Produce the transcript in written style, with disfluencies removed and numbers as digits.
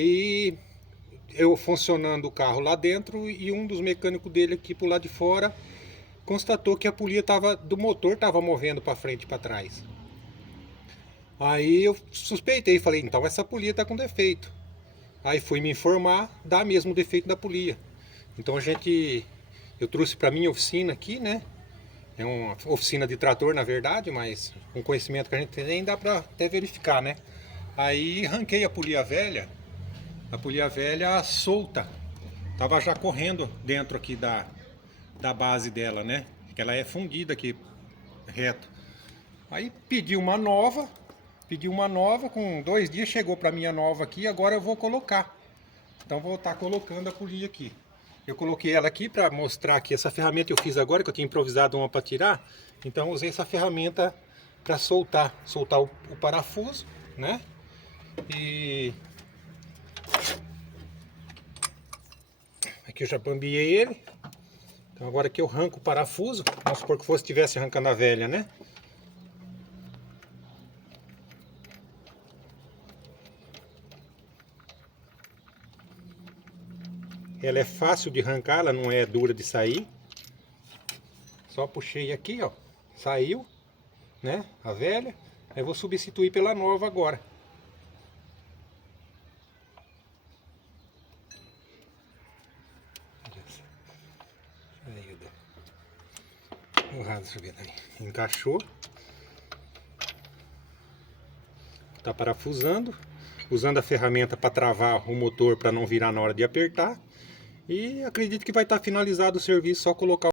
E eu funcionando o carro lá dentro e um dos mecânicos dele aqui pro lado de fora constatou que a polia do motor estava movendo para frente e para trás. Aí eu suspeitei, falei, então essa polia está com defeito. Aí fui me informar, dá mesmo o defeito da polia. Então eu trouxe para minha oficina aqui, né? É uma oficina de trator, na verdade, mas com o conhecimento que a gente tem, dá para até verificar, né? Aí arranquei a polia velha solta. Tava já correndo dentro aqui da base dela, né? Que ela é fundida aqui, reto. Aí pedi uma nova, com 2 dias chegou para minha nova aqui, agora eu vou colocar. Então vou estar colocando a polia aqui. Eu coloquei ela aqui para mostrar que essa ferramenta eu fiz agora, que eu tinha improvisado uma para tirar. Então eu usei essa ferramenta para soltar o parafuso, né? E aqui eu já bambiei ele. Então agora que eu arranco o parafuso, vamos supor que estivesse arrancando a velha, né? Ela é fácil de arrancar, ela não é dura de sair. Só puxei aqui, ó, saiu, né, a velha. Aí vou substituir pela nova agora. Deixa eu ver aí. Encaixou. Tá parafusando, usando a ferramenta para travar o motor para não virar na hora de apertar. E acredito que vai estar finalizado o serviço, só colocar